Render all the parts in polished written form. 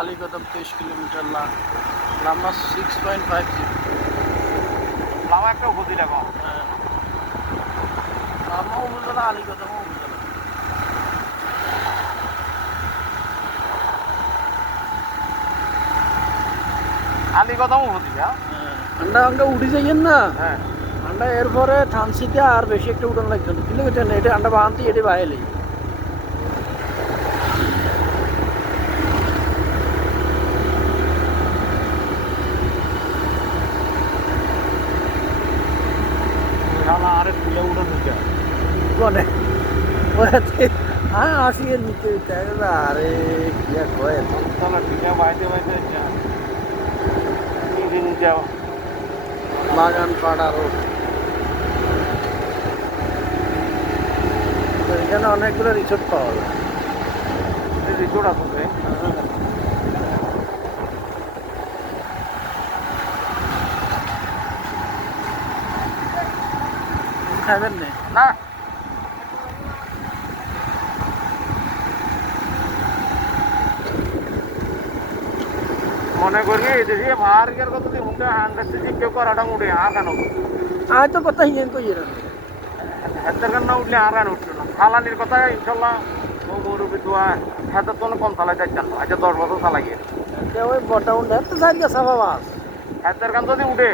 Alikadam 23 kilometre লম্বা 6.50। লামা একটা উপজেলা কম। হ্যাঁ, লাম্বা উপজেলা, আলীকদম উপজেলা। আলীকদম উপজেলা। আন্ডা আন্ডা উঠে যাইয়েন না। হ্যাঁ আন্ডা এরপরে থানসিতে আর বেশি একটা উঠান লাগতো না, কিন্তু এটা আন্ডা বাহান্তি এটি বাইলেই। আরে তুলে উঠে ঢুকে কোনে হ্যাঁ আসি এর নিচে আরে কি আর কয় তাহলে ঢুকে বাইতে বাইতে যাও বাগান পাড়া রোড। এখানে অনেকগুলো রিসোর্ট পাওয়া যায়। রিসোর্ট আছে খাবেন না? না। মনে করি দেখি মার্কের কত দিন উঠে হান্ড্রেড কেউ করাটা উঠে আর কেন আয় তো কথা হিয়েন কই এর হাতের কেন না উঠলে আর কেন উঠলো না ফালানির কথা ইনশাল্লাহ গরুবি দোয়া হাতে তো কম চালাই যাচ্ছেন না আচ্ছা 10 বছর চালাই গিয়ে ওই বটাউন তো যাই গেছে বাবা। হাতের কান যদি উঠে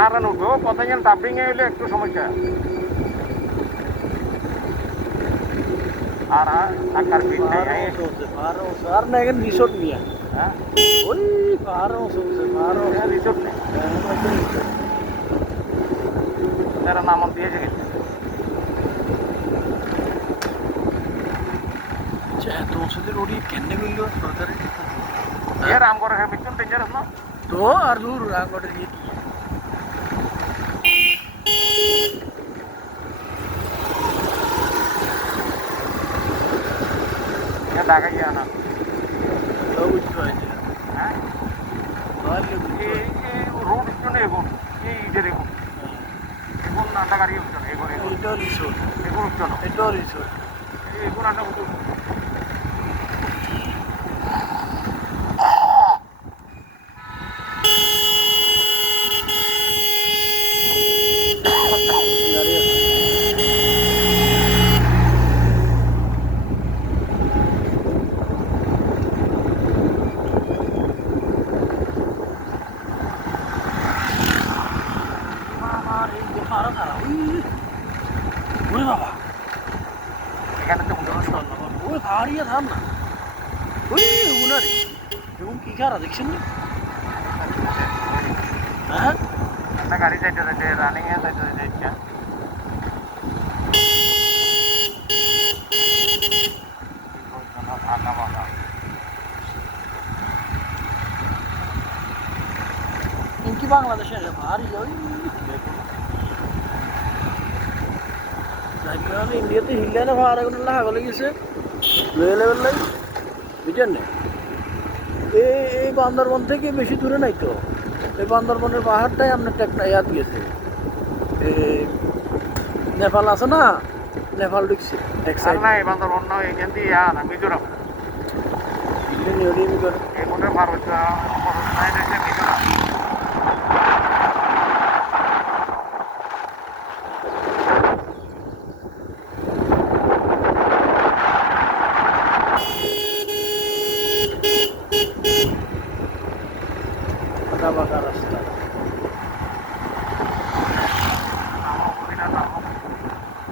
আর কেন উঠবে ও কথা যেন ডাবিং এ হইলে একটু সমস্যা আর আকার পিঠ নেই আর না এখানে রিসোর্ট নিয়ে হ্যাঁ ওই পাহাড়ও চলছে পাহাড়ও রিসোর্ট নেই তারা নাম দিয়েছে কিন্তু তোমার সাথে রোডি কেন গেল সরকারে এর আম করে মিটুন ডেঞ্জারাস না তো আর দূর রাগড়ে দিয়ে ঢাকা গিয়ে না হ্যাঁ রোড স্টোনে এগুন এই ইটের এগুন এগুন আন্ডা গাড়ি উঠছেন এগুন এগুন এটাও রিসোর্ট এগুন উঠছেন এটাও রিসোর্ট এগুন আন্ডা উঠুন আরো খারাপ ওই বাবা এখানে তো উঠে ওই হারিয়ে থাম না ওই উনারে এবং কি খারা দেখছেন না হ্যাঁ আন্ডা গাড়ি যাইতে যাইতে রানিং এ যাইতে যাইতে ইচ্ছা ফাঁকা ফাঁকা ইনকি বাংলাদেশের ভারী ওই ইন্ডিয়াতে হিললে না ভাড়া কোনো লাগা লেগেছে লেভেল লাই বুঝছেন না এই বান্দরবন থেকে বেশি দূরে নাই তো এই বান্দরবনের পাহাড়টাই আপনার টেকনা ইয়াদ গেছে নেপাল আছে না নেপাল ঢুকছে এক সাইড না এই বান্দরবন না এখান দিয়ে না মিজোরাম এগুলো পার্বত্য মিজোরাম বাঁকা রাস্তা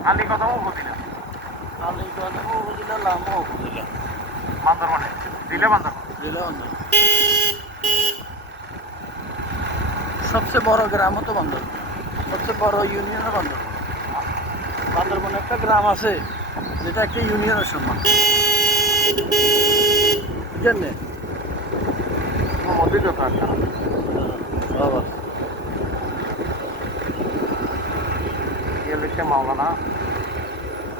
আলীকদম উপজেলা আলীগঞ্জ উপজেলা লাম্বা উপজেলা বান্দরবনে দিলে বান্দরবন জেলা সবচেয়ে বড় গ্রামও তো বান্দরবন, সবচেয়ে বড় ইউনিয়নও বান্দরবন। বান্দরবনে একটা গ্রাম আছে যেটা একটা ইউনিয়নের সমান, বুঝলেন না? মধ্যে যত একটা বাবা লিখছে মাওলানা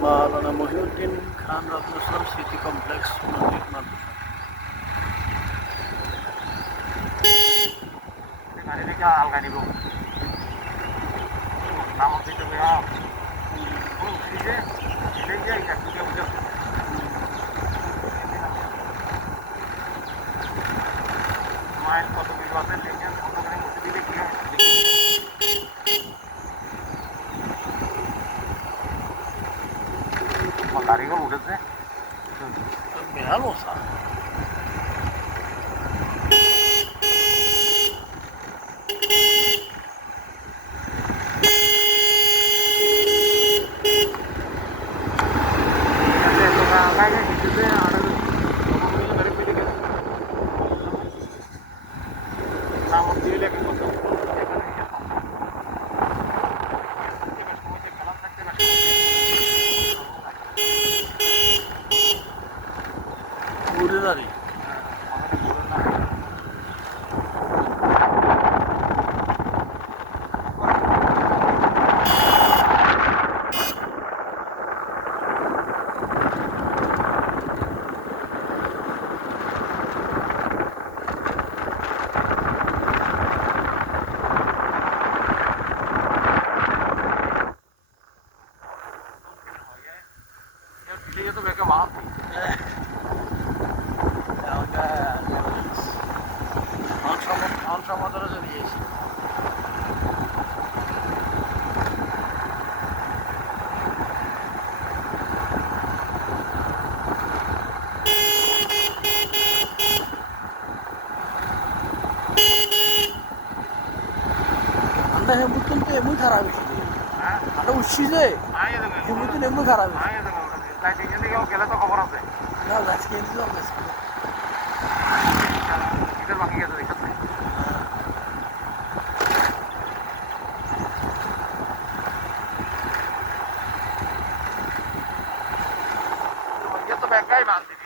মাওলানা মহিউদ্দিন খান রত্নেশ্বর স্মৃতি কমপ্লেক্স মসজিদ মাদ্রাসা। গাড়ি থেকে আলগা নিব নাম দিতে হবে কারিগর উঠেছে বিড়াল মশা কাজে হিসেবে আর ধরে পেলে গেছে নাম দিয়ে লেগে কথা ঘুরে দাঁড়িয়ে ये तो बेके वहां সমাদরে চলে গিয়েছি ঠান্ডা হেমুতন তো এমনি খারাপ হয়েছিল ঠান্ডা উঠছি যে হেমুতন এমনি খারাপ হয়েছে গেলে তো খবর আছে না আজকে এমনি জল ঈদের বাকি গেছে দেখতে ये तो महंगा ही मान दीजिए